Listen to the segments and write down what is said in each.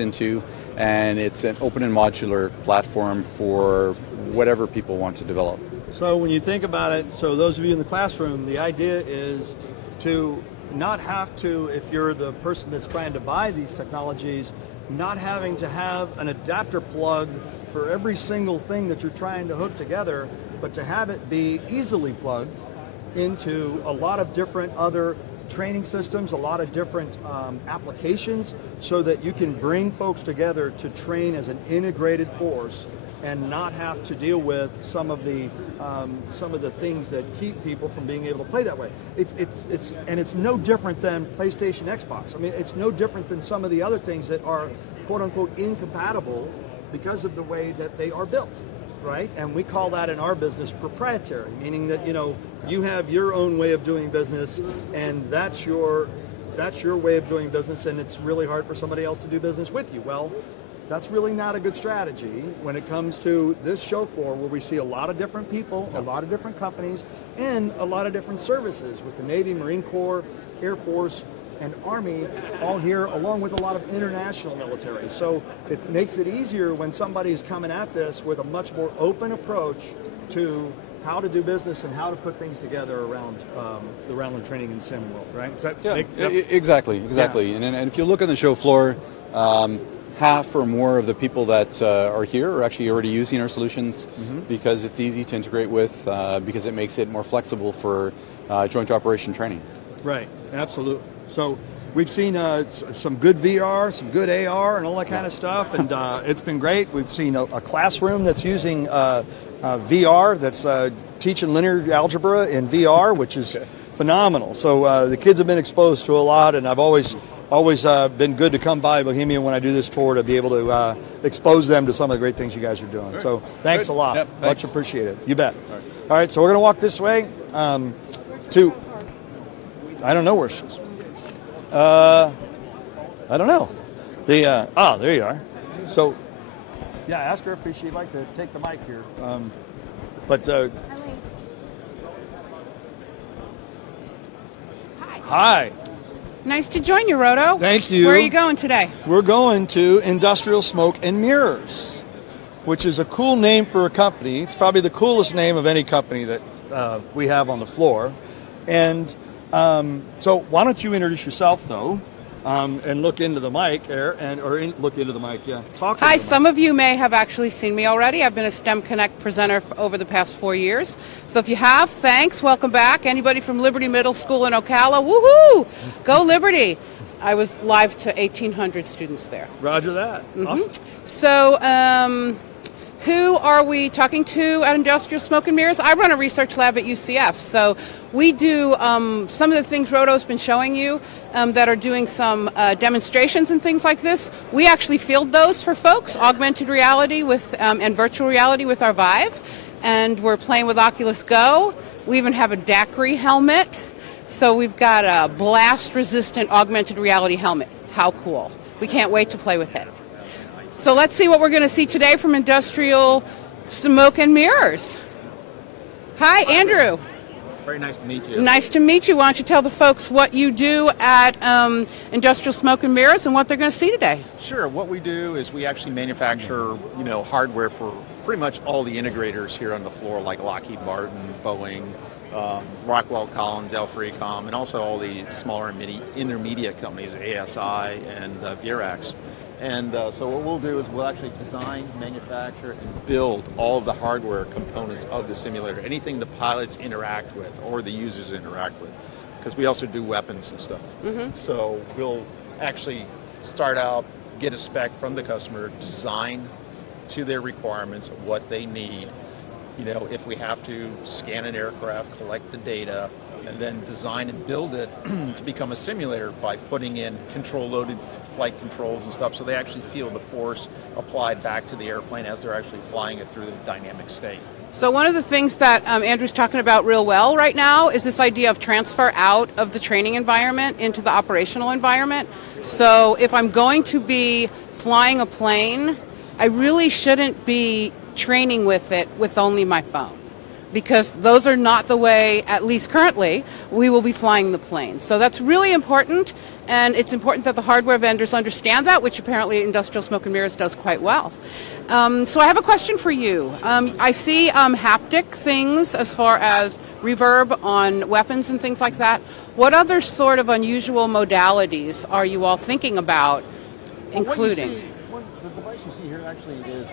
into, and it's an open and modular platform for whatever people want to develop. So when you think about it, so those of you in the classroom, the idea is to not have to, if you're the person that's trying to buy these technologies, not having to have an adapter plug for every single thing that you're trying to hook together, but to have it be easily plugged into a lot of different other training systems, a lot of different applications, so that you can bring folks together to train as an integrated force and not have to deal with some of the things that keep people from being able to play that way. It's no different than PlayStation, Xbox. I mean, it's no different than some of the other things that are quote unquote incompatible because of the way that they are built, right? And we call that in our business proprietary, meaning that you have your own way of doing business, and that's your way of doing business, and it's really hard for somebody else to do business with you. Well, that's really not a good strategy when it comes to this show floor, where we see a lot of different people, a lot of different companies, and a lot of different services with the Navy, Marine Corps, Air Force, and Army all here, along with a lot of international military. So it makes it easier when somebody's coming at this with a much more open approach to how to do business and how to put things together around the training and sim world, right? Is that Exactly. Yeah. And if you look on the show floor, half or more of the people that are here are actually already using our solutions because it's easy to integrate with, because it makes it more flexible for joint operation training. Right, absolutely. So we've seen some good VR, some good AR, and all that kind of stuff, and it's been great. We've seen a classroom that's using VR, that's teaching linear algebra in VR, which is phenomenal. So the kids have been exposed to a lot, and I've always been good to come by Bohemia when I do this tour to be able to expose them to some of the great things you guys are doing. Right. So thanks a lot. Yep, much appreciated. You bet. All right, so we're going to walk this way to, I don't know where she is. I don't know. There you are. So, yeah, ask her if she'd like to take the mic here. Hi. Nice to join you, Roto. Thank you. Where are you going today? We're going to Industrial Smoke and Mirrors, which is a cool name for a company. It's probably the coolest name of any company that we have on the floor. And so why don't you introduce yourself, though, and look into the mic there, look into the mic, yeah. Hi, some of you may have actually seen me already. I've been a STEM Connect presenter over the past 4 years. So if you have, thanks, welcome back. Anybody from Liberty Middle School in Ocala, woohoo! Go Liberty! I was live to 1,800 students there. Roger that. Awesome. So, who are we talking to at Industrial Smoke and Mirrors? I run a research lab at UCF, so we do some of the things Roto's been showing you that are doing some demonstrations and things like this. We actually field those for folks, augmented reality with and virtual reality with our Vive, and we're playing with Oculus Go. We even have a daiquiri helmet, so we've got a blast-resistant augmented reality helmet. How cool. We can't wait to play with it. So let's see what we're going to see today from Industrial Smoke and Mirrors. Hi, Andrew. Very nice to meet you. Nice to meet you. Why don't you tell the folks what you do at Industrial Smoke and Mirrors and what they're going to see today? Sure. What we do is we actually manufacture, hardware for pretty much all the integrators here on the floor, like Lockheed Martin, Boeing, Rockwell Collins, L3Com, and also all the smaller and intermediate companies, ASI and Verax. And so what we'll do is we'll actually design, manufacture, and build all of the hardware components of the simulator, anything the pilots interact with or the users interact with, because we also do weapons and stuff. So we'll actually start out, get a spec from the customer, design to their requirements, what they need. If we have to scan an aircraft, collect the data, and then design and build it to become a simulator by putting in control-loaded flight controls and stuff, so they actually feel the force applied back to the airplane as they're actually flying it through the dynamic state. So one of the things that Andrew's talking about real well right now is this idea of transfer out of the training environment into the operational environment. So if I'm going to be flying a plane, I really shouldn't be training with it with only my phone. because those are not the way, at least currently, we will be flying the plane. So that's really important, and it's important that the hardware vendors understand that, which apparently Industrial Smoke and Mirrors does quite well. So I have a question for you. I see haptic things as far as reverb on weapons and things like that. What other sort of unusual modalities are you all thinking about including? The device you see here actually is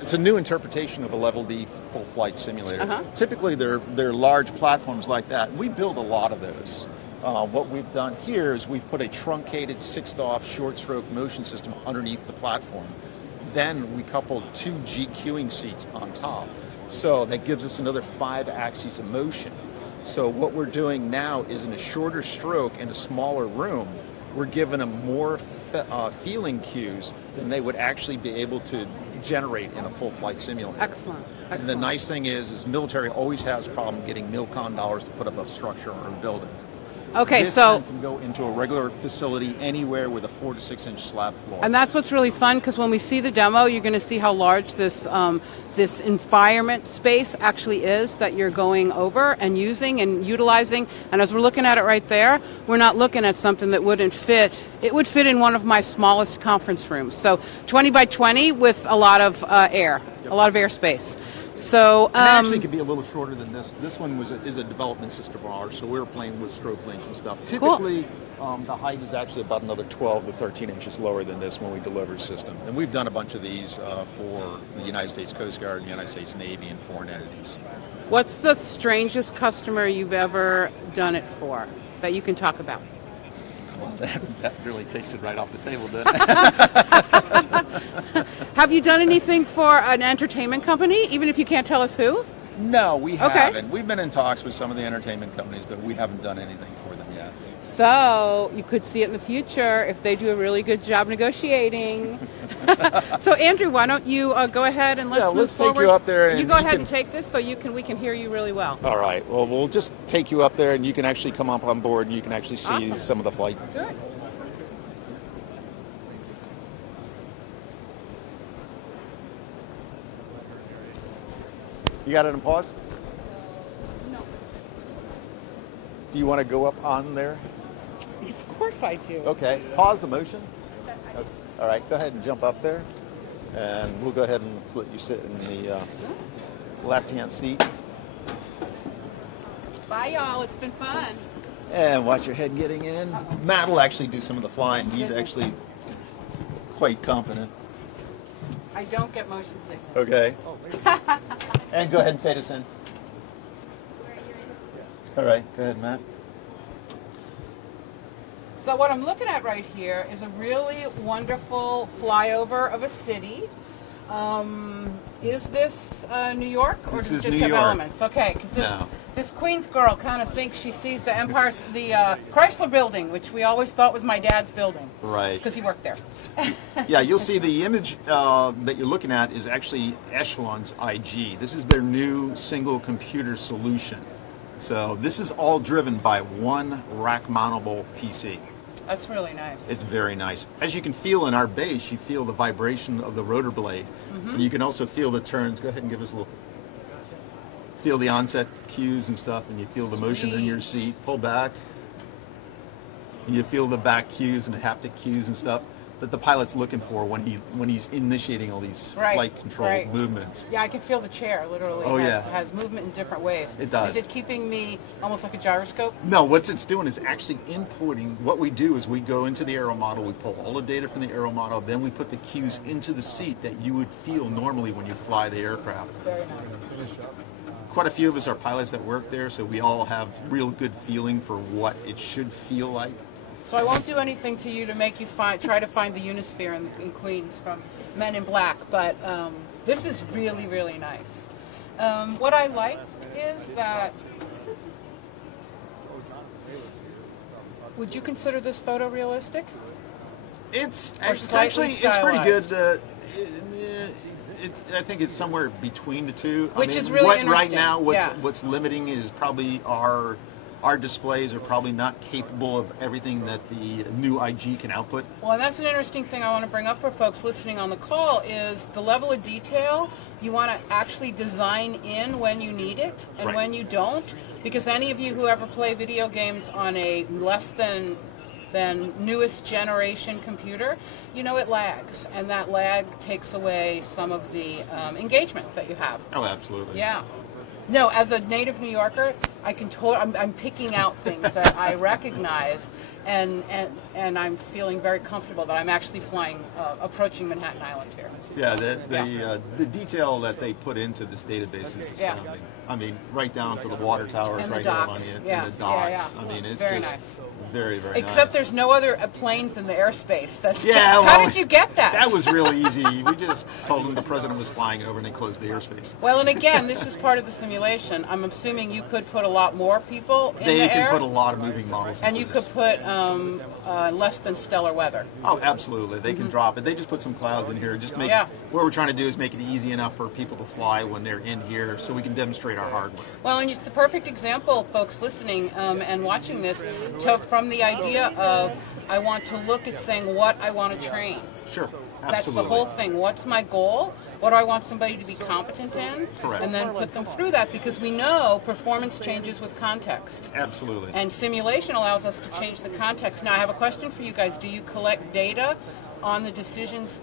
it's a new interpretation of a Level D full flight simulator. Typically, they're large platforms like that. We build a lot of those. What we've done here is we've put a truncated 6-off short stroke motion system underneath the platform. Then we coupled 2 GQing seats on top. So that gives us another 5 axes of motion. So what we're doing now is in a shorter stroke in a smaller room, we're giving them more feeling cues than they would actually be able to generate in a full flight simulator. Excellent. And the nice thing is military always has a problem getting MILCON dollars to put up a structure or a building. Okay, this so can go into a regular facility anywhere with a 4 to 6 inch slab floor. and that's what's really fun, because when we see the demo, you're going to see how large this this environment space actually is that you're going over and using and utilizing. And as we're looking at it right there, we're not looking at something that wouldn't fit. It would fit in one of my smallest conference rooms. So 20 by 20 with a lot of air, a lot of airspace. So and it actually could be a little shorter than this. This one is a development system of ours, so we were playing with stroke lengths and stuff. Typically, the height is actually about another 12 to 13 inches lower than this when we deliver system. And we've done a bunch of these for the United States Coast Guard and the United States Navy and foreign entities. What's the strangest customer you've ever done it for that you can talk about? Well, that really takes it right off the table, doesn't it? Have you done anything for an entertainment company, even if you can't tell us who? No, we haven't. We've been in talks with some of the entertainment companies, but we haven't done anything for them yet. So you could see it in the future if they do a really good job negotiating. So Andrew, why don't you go ahead and let's move forward. Take you up there. And you go ahead and take this so we can hear you really well. All right. Well, we'll just take you up there, and you can actually come up on board, and you can actually see some of the flight. Do it. You got it in pause? No. Do you want to go up on there? Of course I do. Okay. Pause the motion. Okay. All right. Go ahead and jump up there, and we'll go ahead and let you sit in the left-hand seat. Bye, y'all. It's been fun. And watch your head getting in. Matt will actually do some of the flying. He's actually quite confident. I don't get motion sickness. Okay. And go ahead and fade us in. All right. Go ahead, Matt. So what I'm looking at right here is a really wonderful flyover of a city. Is this New York, or does it just have elements? Okay, because this Queens girl kind of thinks she sees the Chrysler Building, which we always thought was my dad's building. Right. Because he worked there. Yeah, you'll see the image that you're looking at is actually Echelon's IG. This is their new single computer solution. So this is all driven by one rack-mountable PC. That's really nice. It's very nice. As you can feel in our base, you feel the vibration of the rotor blade. And you can also feel the turns. Go ahead and give us a little. Feel the onset cues and stuff, and you feel the motion in your seat. Pull back. And you feel the back cues and the haptic cues and stuff that the pilot's looking for when he's initiating all these flight control movements. Yeah, I can feel the chair literally has movement in different ways. It does. Is it keeping me almost like a gyroscope? No, what it's doing is actually inputting. What we do is we go into the aero model, we pull all the data from the aero model, then we put the cues into the seat that you would feel normally when you fly the aircraft. Very nice. Quite a few of us are pilots that work there, so we all have real good feeling for what it should feel like. So I won't do anything to you to make you try to find the Unisphere in Queens from Men in Black, but this is really, really nice. What I like is that, would you consider this photorealistic? It's pretty good. I think it's somewhere between the two. Which is really interesting. Right now, what's limiting is probably our our displays are probably not capable of everything that the new IG can output. Well, that's an interesting thing I want to bring up for folks listening on the call is the level of detail you want to actually design in when you need it and Right. when you don't. Because any of you who ever play video games on a less than newest generation computer, you know it lags, and that lag takes away some of the engagement that you have. Oh, absolutely. Yeah. No, as a native New Yorker, I can I'm picking out things that I recognize, and I'm feeling very comfortable that I'm actually flying, approaching Manhattan Island here. Yeah, the detail that they put into this database is astounding. Yeah. I mean, right down to the water towers And the right here on docks. the, Yeah. and the docks. Yeah. I mean, it's Very just nice. very, very Except nice. there's no other planes in the airspace. Yeah, How well, did you get that? That was real easy. We just told them the president was flying over and they closed the airspace. Well, and again, this is part of the simulation. I'm assuming you could put a lot more people in They the can air. put a lot of moving models and into you this. could put less than stellar weather. Oh, absolutely. They can drop it. They just put some clouds in here. Just make Yeah. what we're trying to do is make it easy enough for people to fly when they're in here so we can demonstrate our hardware. Well, and it's the perfect example, folks listening and watching this, from the idea of I want to look at saying what I want to train. Sure. That's Absolutely. the whole thing. What's my goal? What do I want somebody to be competent in? Correct. And then put them through that because we know performance changes with context. Absolutely. And simulation allows us to change the context. Now, I have a question for you guys. Do you collect data on the decisions?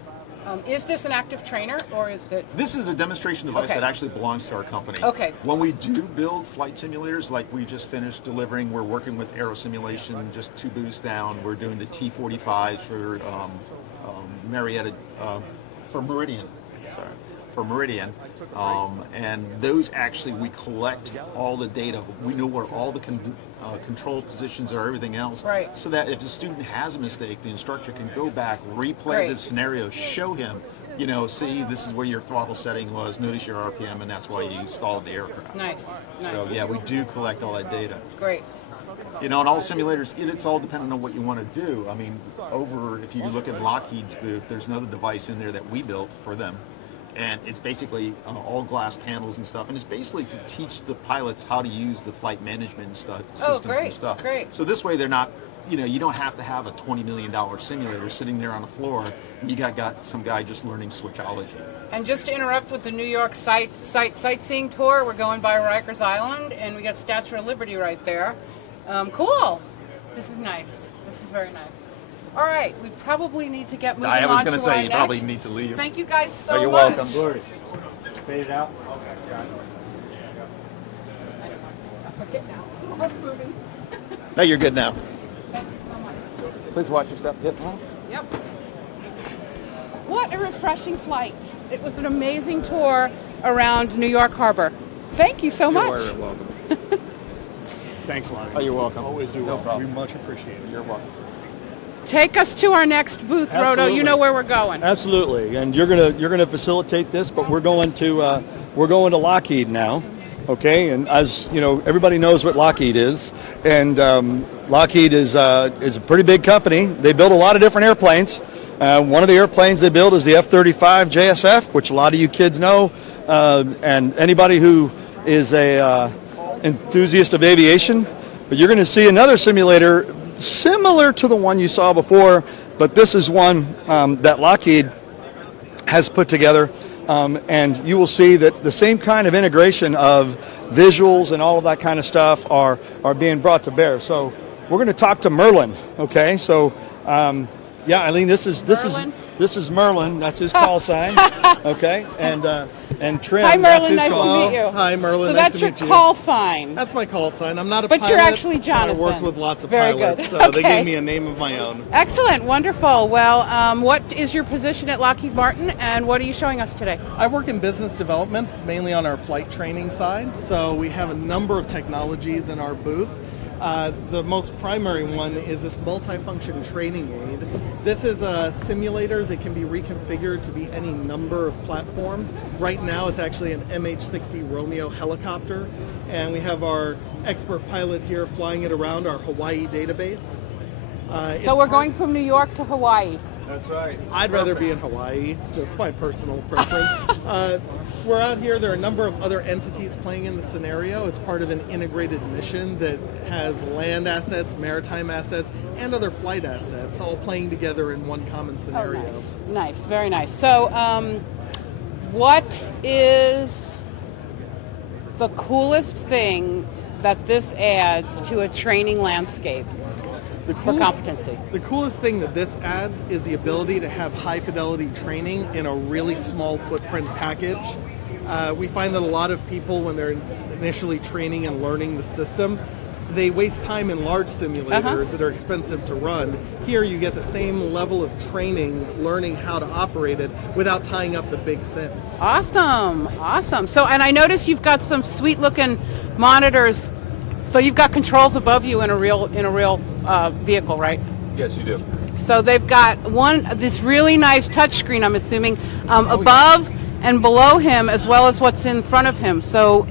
Is this an active trainer or is it? This is a demonstration device Okay. that actually belongs to our company. Okay. When we do build flight simulators, like we just finished delivering, we're working with Aero Simulation, just 2 booths down. We're doing the T-45s for Marietta, for Meridian. Sorry. For Meridian, and those actually we collect all the data. We know where all the control positions are, everything else, Right. so that if the student has a mistake, the instructor can go back, replay Great. the scenario, show him, see, this is where your throttle setting was, notice your RPM, and that's why you stalled the aircraft. Nice. So yeah, we do collect all that data. Great. In all simulators, it's all dependent on what you want to do. I mean, if you look at Lockheed's booth, there's another device in there that we built for them. And it's basically all glass panels and stuff. And it's basically to teach the pilots how to use the flight management systems great, and stuff. great. So this way they're not, you don't have to have a $20 million simulator sitting there on the floor. You got some guy just learning switchology. And just to interrupt with the New York sightseeing tour, we're going by Rikers Island, and we got Statue of Liberty right there. Cool. This is nice. This is very nice. All right, we probably need to get moving on to I was going to say, our you probably next. need to leave. Thank you guys so Oh, you're much. welcome. Glory. Fade it out. I forget now. What's moving? No, you're good now. Thank you so much. Please watch your step. Yep. Yep. What a refreshing flight. It was an amazing tour around New York Harbor. Thank you so much. You're welcome. Thanks a lot. Oh, you're welcome. Always do No well. problem. We much appreciate it. You're welcome. Take us to our next booth, Roto. Absolutely. You know where we're going. Absolutely, and you're gonna facilitate this, but we're going to Lockheed now, okay? And as you know, everybody knows what Lockheed is, and Lockheed is a pretty big company. They build a lot of different airplanes. One of the airplanes they build is the F-35 JSF, which a lot of you kids know, and anybody who is a enthusiast of aviation. But you're going to see another simulator similar to the one you saw before, but this is one that Lockheed has put together, and you will see that the same kind of integration of visuals and all of that kind of stuff are being brought to bear. So we're going to talk to Merlin, okay? So yeah, Eileen, this is Merlin. That's his call sign, okay? And Trim. Hi, that's Merlin. his Nice call. to meet you. Hi, Merlin. So nice that's to your meet you. call sign. That's my call sign. I'm not a But pilot. you're actually but Jonathan. I worked with lots of Very pilots, good. so Okay. they gave me a name of my own. Excellent. Wonderful. Well, what is your position at Lockheed Martin, and what are you showing us today? I work in business development, mainly on our flight training side. So we have a number of technologies in our booth. The most primary one is this multifunction training aid. This is a simulator that can be reconfigured to be any number of platforms. Right now it's actually an MH-60 Romeo helicopter, and we have our expert pilot here flying it around our Hawaii database. So we're going from New York to Hawaii. That's right. I'd rather be in Hawaii, just my personal preference. We're out here. There are a number of other entities playing in the scenario. It's part of an integrated mission that has land assets, maritime assets, and other flight assets all playing together in one common scenario. Oh, nice, very nice. So, what is the coolest thing that this adds to a training landscape for competency? The coolest thing that this adds is the ability to have high fidelity training in a really small footprint package. We find that a lot of people, when they're initially training and learning the system, they waste time in large simulators that are expensive to run. Here you get the same level of training, learning how to operate it without tying up the big sims. Awesome, awesome. So, and I notice you've got some sweet looking monitors. So you've got controls above you in a real vehicle, right? Yes, you do. So they've got this really nice touchscreen, I'm assuming, above and below him, as well as what's in front of him. So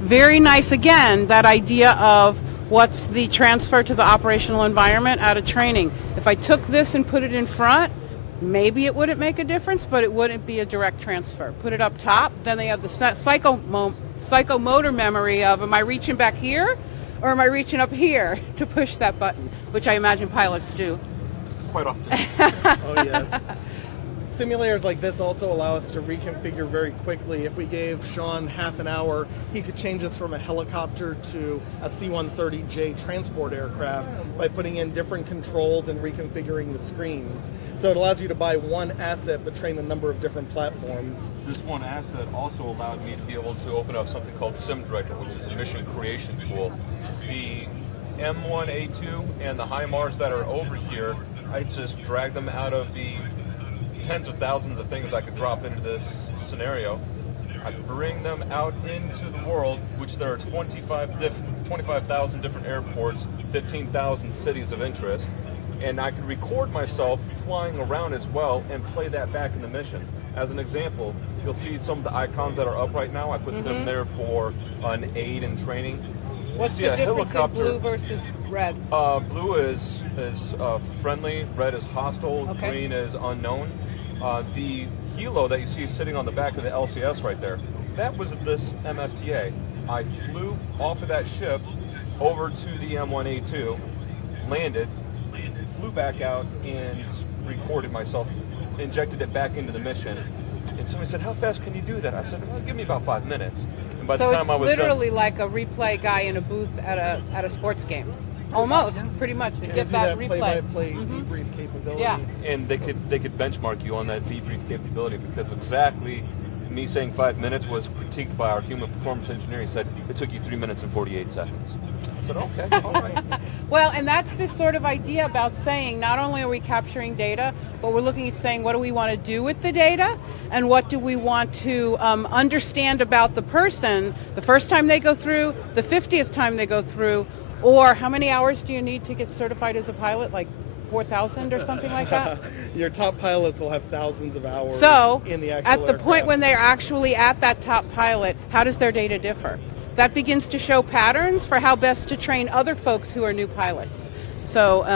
very nice, again, that idea of what's the transfer to the operational environment out of training. If I took this and put it in front, maybe it wouldn't make a difference, but it wouldn't be a direct transfer. Put it up top, then they have the psychomotor memory of, am I reaching back here or am I reaching up here to push that button, which I imagine pilots do. Quite often. Oh, yes. Simulators like this also allow us to reconfigure very quickly. If we gave Sean half an hour, he could change us from a helicopter to a C-130J transport aircraft by putting in different controls and reconfiguring the screens. So it allows you to buy one asset but train a number of different platforms. This one asset also allowed me to be able to open up something called Sim Director, which is a mission creation tool. The M1A2 and the HIMARS that are over here, I just drag them out of the tens of thousands of things I could drop into this scenario. I bring them out into the world, which there are 25,000 different airports, 15,000 cities of interest, and I could record myself flying around as well and play that back in the mission. As an example, you'll see some of the icons that are up right now. I put them there for an aid in training. What's the difference in blue versus red? Blue is friendly, red is hostile, green is unknown. The helo that you see sitting on the back of the LCS right there, that was this MFTA. I flew off of that ship over to the M1A2, landed, flew back out, and recorded myself, injected it back into the mission. And somebody said, "How fast can you do that?" I said, "Well, give me about 5 minutes." And by the time I was literally done, like a replay guy in a booth at a sports game. Almost, pretty much, to get that replay. Play-by-play debrief capability. Yeah. and they could benchmark you on that debrief capability, because exactly me saying 5 minutes was critiqued by our human performance engineer. He said, "It took you 3 minutes and 48 seconds." I said, "Okay, all right." Well, and that's the sort of idea about saying not only are we capturing data, but we're looking at saying what do we want to do with the data, and what do we want to understand about the person the first time they go through, the 50th time they go through, or how many hours do you need to get certified as a pilot, like 4,000 or something like that? Your top pilots will have thousands of hours So, in the actual at the point aircraft. when they're actually at that top pilot, how does their data differ? That begins to show patterns for how best to train other folks who are new pilots. So,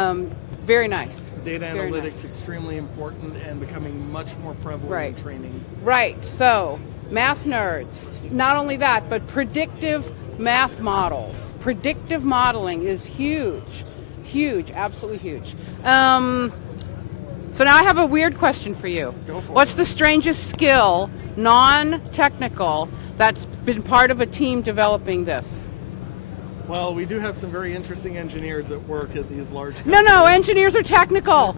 very nice. Data Very analytics nice. extremely important and becoming much more prevalent in training. Right, so math nerds. Not only that, but predictive math models. Predictive modeling is huge. Huge, absolutely huge. So now I have a weird question for you. Go for What's the strangest skill, non-technical, that's been part of a team developing this? Well, we do have some very interesting engineers that work at these large No, engineers are technical.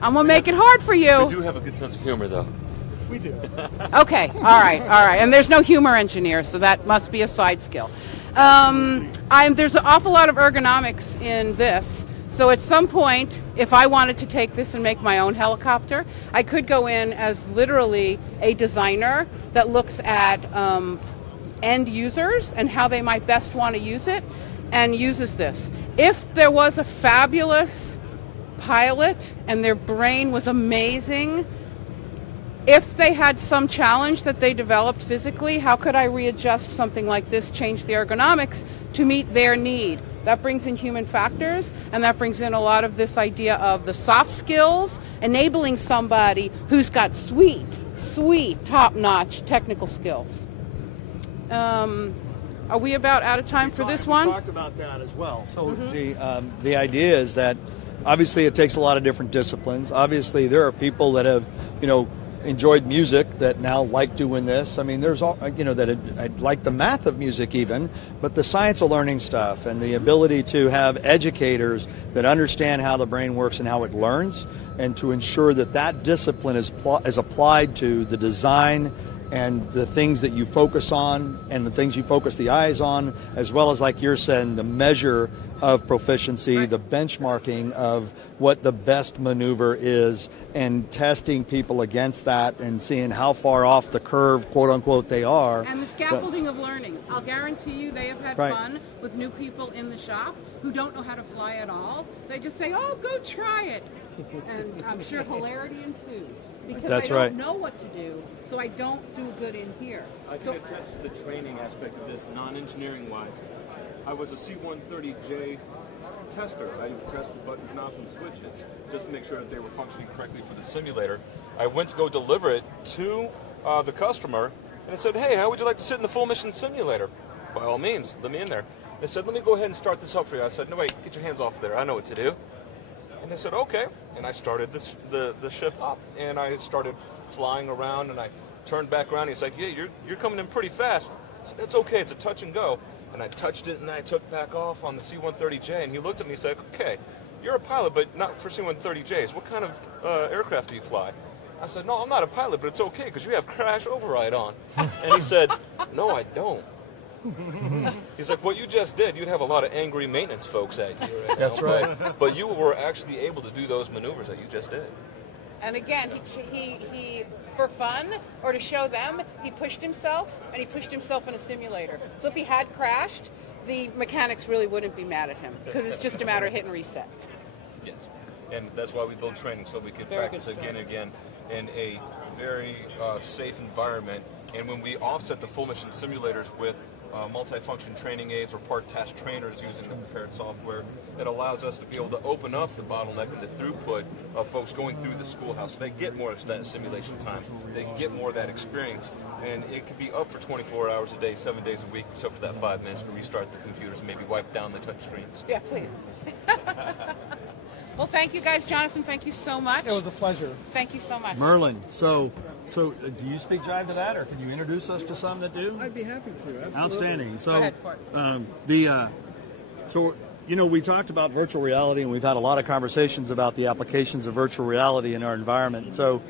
I'm going to make it hard for We you. do have a good sense of humor, though. We do. Okay, all right. And there's no humor engineer, so that must be a side skill. There's an awful lot of ergonomics in this. So at some point, if I wanted to take this and make my own helicopter, I could go in as literally a designer that looks at end users and how they might best want to use it, and uses this. If there was a fabulous pilot and their brain was amazing, if they had some challenge that they developed physically, how could I readjust something like this, change the ergonomics to meet their need? That brings in human factors, and that brings in a lot of this idea of the soft skills, enabling somebody who's got sweet, top-notch technical skills. Are we about out of time for this one? We talked about that as well. So the idea is that obviously it takes a lot of different disciplines. Obviously there are people that have, enjoyed music that now like doing this. I mean, there's all, that like the math of music even, but the science of learning stuff and the ability to have educators that understand how the brain works and how it learns, and to ensure that that discipline is applied to the design and the things that you focus on and the things you focus the eyes on, as well as, like you're saying, the measure of proficiency, the benchmarking of what the best maneuver is, and testing people against that and seeing how far off the curve, quote unquote, they are. And the scaffolding of learning. I'll guarantee you they have had fun with new people in the shop who don't know how to fly at all. They just say, oh, go try it. And I'm sure hilarity ensues. Because I don't know what to do, so I don't do good in here. I can attest to the training aspect of this, non-engineering wise. I was a C-130J tester. I tested buttons, knobs, and switches just to make sure that they were functioning correctly for the simulator. I went to go deliver it to the customer, and I said, hey, how would you like to sit in the full mission simulator? By all means, let me in there. They said, let me go ahead and start this up for you. I said, no, wait, get your hands off there. I know what to do. And they said, okay. And I started the ship up, and I started flying around, and I turned back around. He's like, yeah, you're coming in pretty fast. I said, it's okay, it's a touch and go. And I touched it, and I took back off on the C-130J, and he looked at me and said, okay, you're a pilot, but not for C-130Js. What kind of aircraft do you fly? I said, no, I'm not a pilot, but it's okay, because you have crash override on. And he said, no, I don't. He's like, what you just did, you'd have a lot of angry maintenance folks at you right now. That's right. But you were actually able to do those maneuvers that you just did. And again, he for fun or to show them, he pushed himself, and he pushed himself in a simulator. So if he had crashed, the mechanics really wouldn't be mad at him, because it's just a matter of hit and reset. Yes. And that's why we build training, so we can practice again and again in a very safe environment. And when we offset the full mission simulators with multifunction training aids or part task trainers using the prepared software, it allows us to be able to open up the bottleneck and the throughput of folks going through the schoolhouse. They get more of that simulation time. They get more of that experience. And it could be up for 24 hours a day, 7 days a week, except for that 5 minutes to restart the computers and maybe wipe down the touch screens. Yeah, please. Well, thank you guys. Jonathan, thank you so much. It was a pleasure. Thank you so much. Merlin, so do you speak jive to that, or can you introduce us to some that do? I'd be happy to. Absolutely. Outstanding. So, Go ahead. we talked about virtual reality, and we've had a lot of conversations about the applications of virtual reality in our environment. So,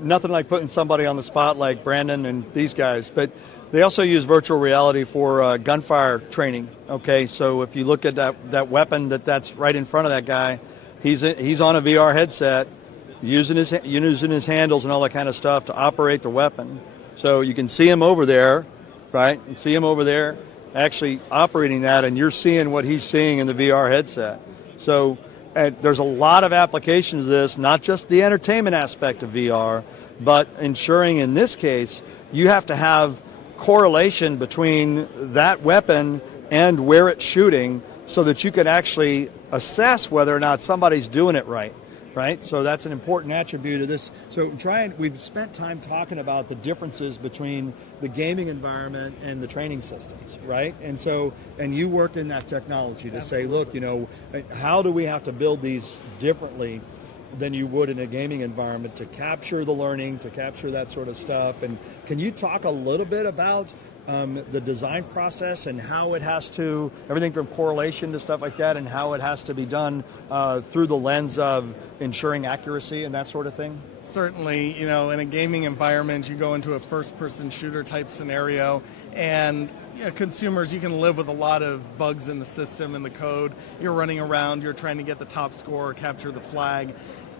nothing like putting somebody on the spot like Brandon and these guys, but they also use virtual reality for gunfire training. Okay, so if you look at that weapon that's right in front of that guy, he's on a VR headset, using his handles and all that kind of stuff to operate the weapon. So you can see him over there, right? You see him over there actually operating that, and you're seeing what he's seeing in the VR headset. So there's a lot of applications of this, not just the entertainment aspect of VR, but ensuring in this case you have to have correlation between that weapon and where it's shooting so that you can actually assess whether or not somebody's doing it right. Right, so that's an important attribute of this. So we've spent time talking about the differences between the gaming environment and the training systems, right? And you work in that technology to say, look, how do we have to build these differently than you would in a gaming environment to capture the learning, to capture that sort of stuff? And can you talk a little bit about the design process and how it has to, everything from correlation to stuff like that, and how it has to be done through the lens of ensuring accuracy and that sort of thing? Certainly, in a gaming environment, you go into a first-person shooter type scenario, and consumers, you can live with a lot of bugs in the system and the code. You're running around, you're trying to get the top score, capture the flag.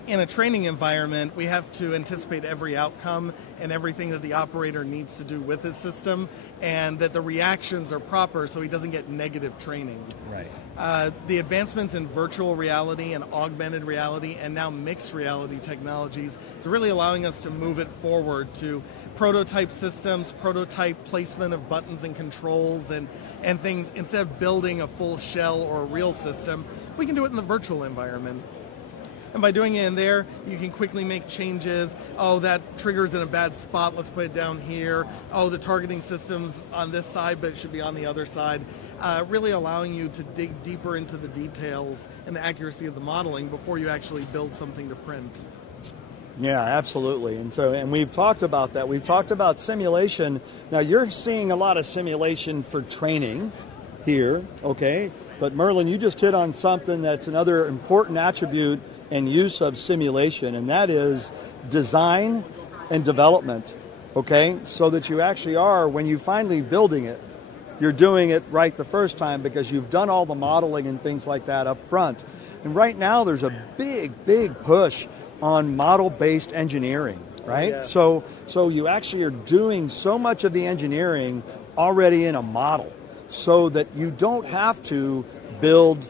in a training environment, we have to anticipate every outcome and everything that the operator needs to do with his system, and that the reactions are proper so he doesn't get negative training. Right. The advancements in virtual reality and augmented reality and now mixed reality technologies is really allowing us to move it forward to prototype systems, prototype placement of buttons and controls and things. Instead of building a full shell or a real system, we can do it in the virtual environment. And by doing it in there, you can quickly make changes. Oh, that trigger's in a bad spot, let's put it down here. Oh, the targeting system's on this side, but it should be on the other side. Really allowing you to dig deeper into the details and the accuracy of the modeling before you actually build something to print. Yeah, absolutely. And we've talked about that. We've talked about simulation. Now, you're seeing a lot of simulation for training here, okay? But Merlin, you just hit on something that's another important attribute and use of simulation, and that is design and development, okay? So that you actually are, when you finally building it, you're doing it right the first time because you've done all the modeling and things like that up front. And right now there's a big push on model-based engineering, right? Yeah. So you actually are doing so much of the engineering already in a model so that you don't have to build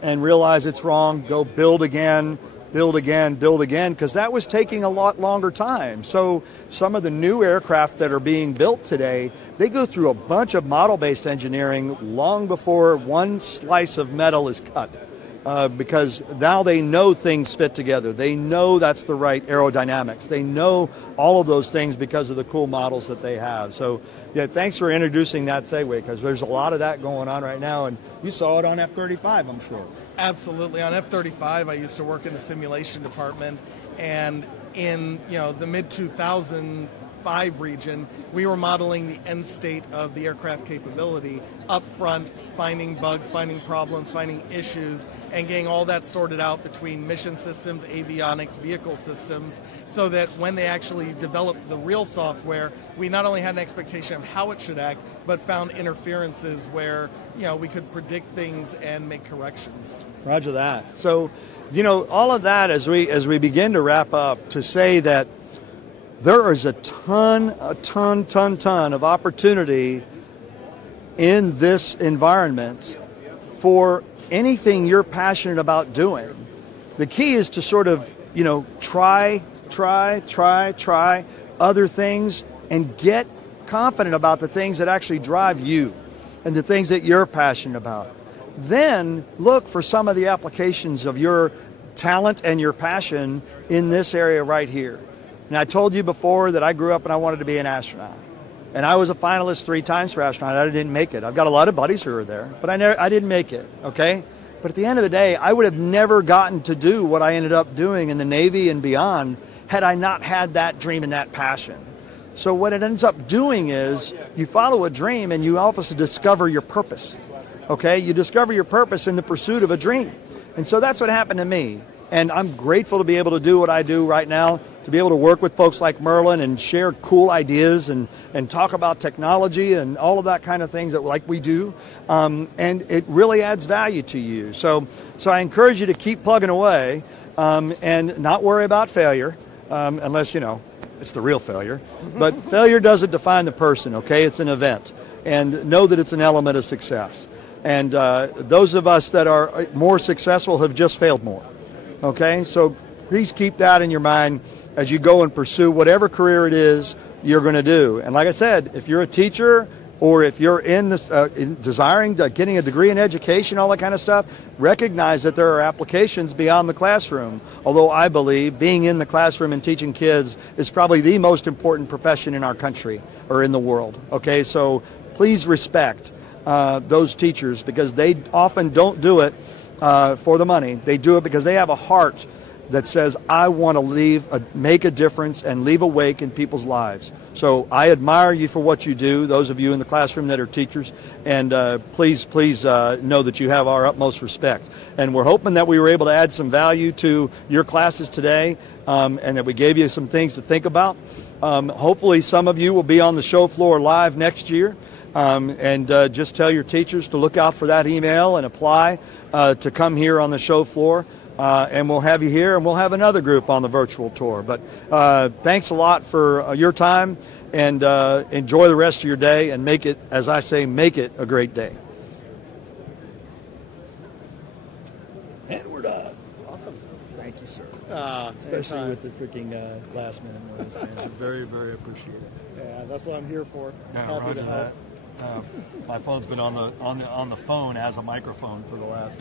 and realize it's wrong, go build again, because that was taking a lot longer time. So some of the new aircraft that are being built today, they go through a bunch of model-based engineering long before one slice of metal is cut. Because now they know things fit together. They know that's the right aerodynamics. They know all of those things because of the cool models that they have. So, yeah, thanks for introducing that segue, because there's a lot of that going on right now, and you saw it on F-35, I'm sure. Absolutely. On F-35, I used to work in the simulation department, and in the mid-2005 region, we were modeling the end state of the aircraft capability up front, finding bugs, finding problems, finding issues, and getting all that sorted out between mission systems, avionics, vehicle systems, so that when they actually developed the real software, we not only had an expectation of how it should act, but found interferences where we could predict things and make corrections. Roger that. So, all of that as we begin to wrap up, to say that there is a ton of opportunity in this environment for anything you're passionate about doing. The key is to sort of, try other things and get confident about the things that actually drive you and the things that you're passionate about. Then look for some of the applications of your talent and your passion in this area right here. And I told you before that I grew up and I wanted to be an astronaut. And I was a finalist 3 times for astronaut. I didn't make it. I've got a lot of buddies who are there, but I didn't make it, okay? But at the end of the day, I would have never gotten to do what I ended up doing in the Navy and beyond had I not had that dream and that passion. So what it ends up doing is you follow a dream and you also discover your purpose, okay? You discover your purpose in the pursuit of a dream. And so that's what happened to me. And I'm grateful to be able to do what I do right now, to be able to work with folks like Merlin and share cool ideas and talk about technology and all of that kind of things that like we do. And it really adds value to you. So I encourage you to keep plugging away and not worry about failure unless, it's the real failure. But failure doesn't define the person, okay? It's an event. And know that it's an element of success. And those of us that are more successful have just failed more. Okay, so please keep that in your mind as you go and pursue whatever career it is you're going to do. And like I said, if you're a teacher or if you're in this, desiring getting a degree in education, all that kind of stuff, recognize that there are applications beyond the classroom. Although I believe being in the classroom and teaching kids is probably the most important profession in our country or in the world. Okay, so please respect those teachers, because they often don't do it for the money. They do it because they have a heart that says, I want to make a difference and leave a wake in people's lives. So I admire you for what you do, those of you in the classroom that are teachers, and please know that you have our utmost respect. And we're hoping that we were able to add some value to your classes today, and that we gave you some things to think about. Hopefully some of you will be on the show floor live next year, and just tell your teachers to look out for that email and apply to come here on the show floor. and we'll have you here, and we'll have another group on the virtual tour. But thanks a lot for your time, and enjoy the rest of your day, and make it, as I say, make it a great day. And we're done. Awesome. Thank you, sir. Especially anytime. with the freaking last minute noise, man. Very, very appreciated. Yeah, that's what I'm here for. Yeah, Happy roger to help. that. My phone's been on the phone as a microphone for the last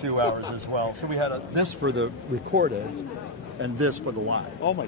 2 hours as well. So we had this for the recorded and this for the live. Oh my